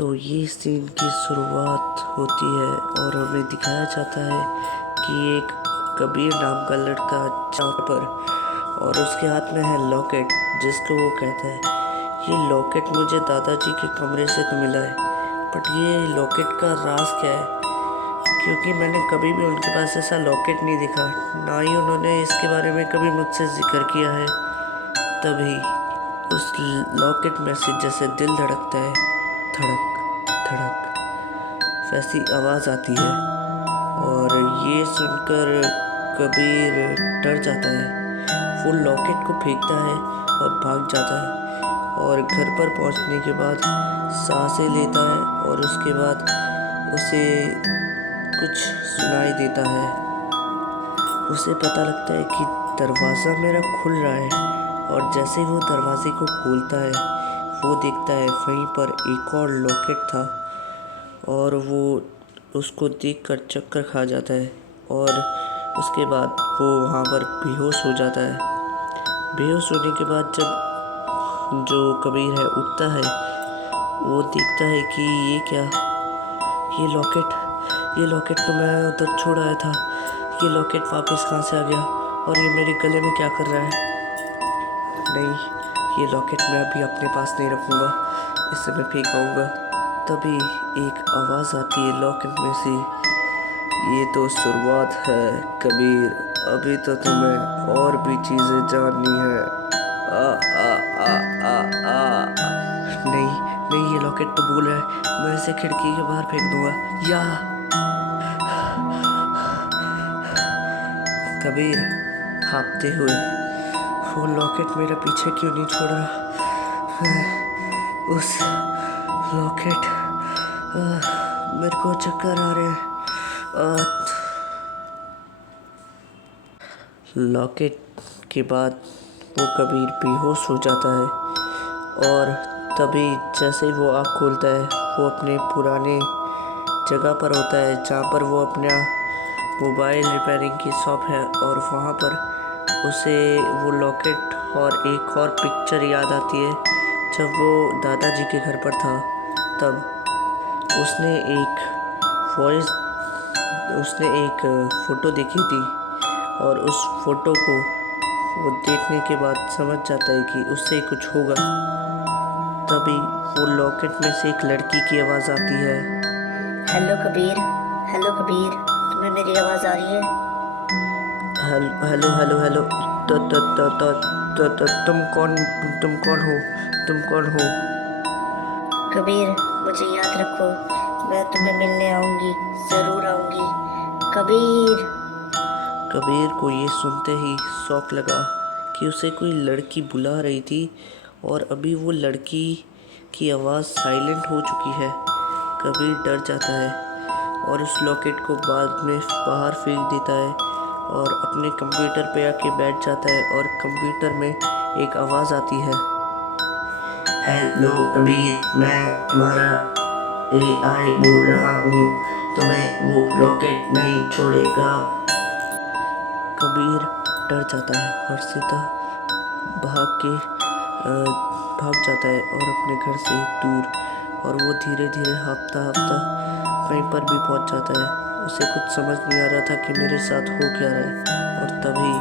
तो ये सीन की शुरुआत होती है और हमें दिखाया जाता है कि एक कबीर नाम का लड़का जहाँ पर और उसके हाथ में है लॉकेट, जिसको वो कहता है ये लॉकेट मुझे दादाजी के कमरे से तो मिला है, बट ये लॉकेट का राज क्या है, क्योंकि मैंने कभी भी उनके पास ऐसा लॉकेट नहीं देखा, ना ही उन्होंने इसके बारे में कभी मुझसे जिक्र किया है। तभी उस लॉकेट में से जैसे दिल धड़कता है, धड़क धड़क वैसी आवाज़ आती है और ये सुनकर कबीर डर जाता है। वो लॉकेट को फेंकता है और भाग जाता है और घर पर पहुंचने के बाद सांसें लेता है और उसके बाद उसे कुछ सुनाई देता है। उसे पता लगता है कि दरवाज़ा मेरा खुल रहा है और जैसे वो दरवाजे को खोलता है वो देखता है वहीं पर एक और लॉकेट था और वो उसको देखकर चक्कर खा जाता है और उसके बाद वो वहाँ पर बेहोश हो जाता है। बेहोश होने के बाद जब जो कबीर है उठता है, वो देखता है कि ये क्या, ये लॉकेट तो मैं उधर छोड़ आया था, ये लॉकेट वापस कहाँ से आ गया और ये मेरे गले में क्या कर रहा है। नहीं, ये लॉकेट मैं अभी अपने पास नहीं रखूँगा, इसे मैं फेंक आऊँगा। तभी एक आवाज़ आती है लॉकेट में से, ये तो शुरुआत है कबीर, अभी तो तुम्हें और भी चीज़ें जाननी है। आ आ आ आ आ नहीं नहीं, ये लॉकेट तो बोल रहा है, मैं इसे खिड़की के बाहर फेंक दूंगा। या कबीर हाँफते हुए, वो लॉकेट मेरा पीछे क्यों नहीं छोड़ रहा, उस लॉकेट, मेरे को चक्कर आ रहे हैं। लॉकेट के बाद वो कबीर बेहोश हो जाता है और तभी जैसे ही वो आँख खोलता है वो अपने पुराने जगह पर होता है जहाँ पर वो अपना मोबाइल रिपेयरिंग की शॉप है और वहाँ पर उसे वो लॉकेट और एक और पिक्चर याद आती है। जब वो दादाजी के घर पर था तब उसने एक फ़ोटो देखी थी और उस फोटो को वो देखने के बाद समझ जाता है कि उससे कुछ होगा। तभी वो लॉकेट में से एक लड़की की आवाज़ आती है। हेलो कबीर, हेलो कबीर, तुम्हें मेरी आवाज़ आ रही है? हेलो हेलो हेलो, तो तुम कौन हो, तुम कौन हो? कबीर, मुझे याद रखो, मैं तुम्हें मिलने आऊँगी, ज़रूर आऊँगी। कबीर। कबीर को ये सुनते ही शौक लगा कि उसे कोई लड़की बुला रही थी और अभी वो लड़की की आवाज़ साइलेंट हो चुकी है। कबीर डर जाता है और उस लॉकेट को बाद में बाहर फेंक देता है और अपने कंप्यूटर पे आके बैठ जाता है और कंप्यूटर में एक आवाज़ आती है। हेलो कबीर, मैं तुम्हारा AI बोल रहा हूँ, तुम्हें वो लॉकेट नहीं छोड़ेगा। कबीर डर जाता है और सीधा भाग के भाग जाता है और अपने घर से दूर, और वो धीरे धीरे हाँफता हाँफता कहीं पर भी पहुंच जाता है। उसे कुछ समझ नहीं आ रहा था कि मेरे साथ हो क्या रहा है। और तभी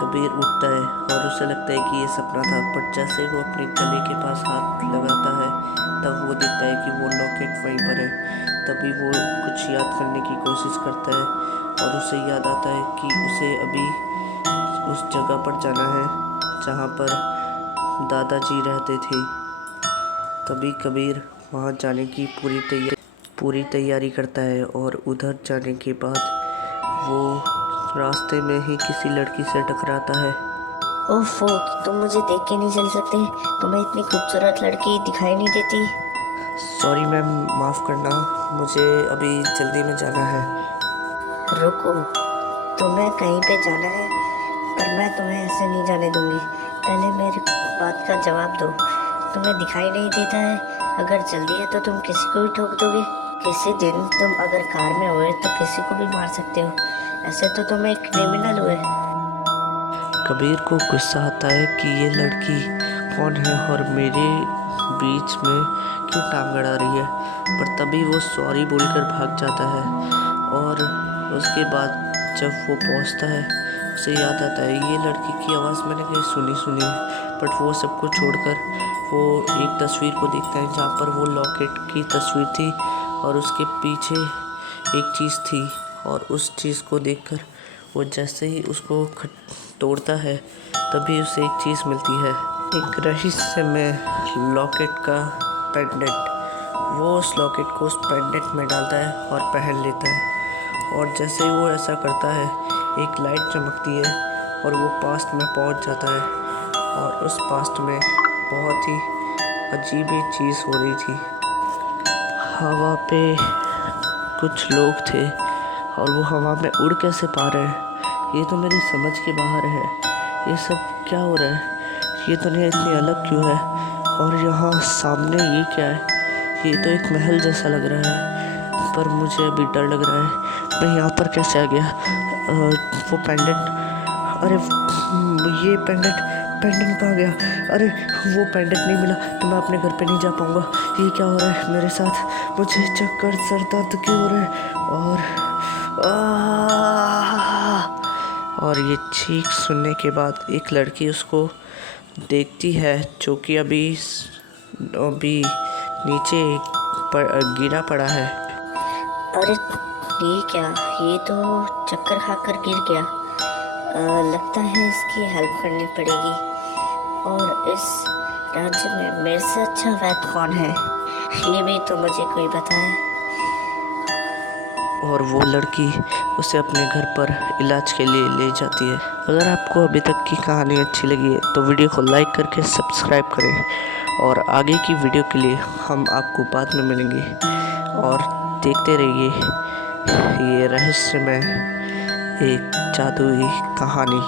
कबीर उठता है और उसे लगता है कि ये सपना था, पर जैसे वो अपने गले के पास हाथ लगाता है तब वो देखता है कि वो लॉकेट वहीं पर है। तभी वो कुछ याद करने की कोशिश करता है और उसे याद आता है कि उसे अभी उस जगह पर जाना है जहाँ पर दादाजी रहते थे। तभी कबीर वहाँ जाने की पूरी तैयारी करता है और उधर जाने के बाद वो रास्ते में ही किसी लड़की से टकराता है। ओफो, तुम मुझे देख के नहीं चल सकते? तुम्हें इतनी खूबसूरत लड़की दिखाई नहीं देती? सॉरी मैम, माफ़ करना, मुझे अभी जल्दी में जाना है। रुको, तुम्हें कहीं पे जाना है पर मैं तुम्हें ऐसे नहीं जाने दूंगी। पहले मेरी बात का जवाब दो। तुम्हें दिखाई नहीं देता है? अगर जल्दी है तो तुम किसी को भी ठोक दोगे। किसी दिन तुम अगर कार में हुए तो किसी को भी मार सकते हो। ऐसे तो तुम एक क्रिमिनल हुए। कबीर को गुस्सा आता है कि ये लड़की कौन है और मेरे बीच में क्यों टांग अड़ा रही है। पर तभी वो सॉरी बोलकर भाग जाता है और उसके बाद जब वो पहुंचता है उसे याद आता है ये लड़की की आवाज़ मैंने कहीं सुनी है। बट वो सबको छोड़कर वो एक तस्वीर को देखता है जहाँ पर वो लॉकेट की तस्वीर थी और उसके पीछे एक चीज़ थी और उस चीज़ को देखकर वो जैसे ही उसको तोड़ता है तभी उसे एक चीज़ मिलती है, एक रहस्यमय लॉकेट का पेंडेंट। वो उस लॉकेट को उस पेंडेंट में डालता है और पहन लेता है और जैसे ही वो ऐसा करता है एक लाइट चमकती है और वो पास्ट में पहुंच जाता है और उस पास्ट में बहुत ही अजीब ही चीज़ हो रही थी। हवा पे कुछ लोग थे और वो हवा में उड़ कैसे पा रहे हैं, ये तो मेरी समझ के बाहर है। ये सब क्या हो रहा है, ये दुनिया इतनी अलग क्यों है और यहाँ सामने ये क्या है। ये तो एक महल जैसा लग रहा है पर मुझे अभी डर लग रहा है, मैं यहाँ पर कैसे आ गया। वो पेंडेंट, अरे ये पेंडेंट कहाँ गया। अरे वो पेंडेंट नहीं मिला तो मैं अपने घर पे नहीं जा पाऊँगा। ये क्या हो रहा है मेरे साथ, मुझे चक्कर सर दर्द क्यों हो रहा है। और ये चीख सुनने के बाद एक लड़की उसको देखती है जो कि अभी नीचे गिरा पड़ा है। अरे ये क्या, ये तो चक्कर खाकर गिर गया। लगता है इसकी हेल्प करनी पड़ेगी। और इस राज्य में मेरे से अच्छा वैद्य कौन है, ये भी तो मुझे कोई बताए। और वो लड़की उसे अपने घर पर इलाज के लिए ले जाती है। अगर आपको अभी तक की कहानी अच्छी लगी है तो वीडियो को लाइक करके सब्सक्राइब करें और आगे की वीडियो के लिए हम आपको बाद में मिलेंगे। और देखते रहिए ये रहस्यमय एक जादुई कहानी।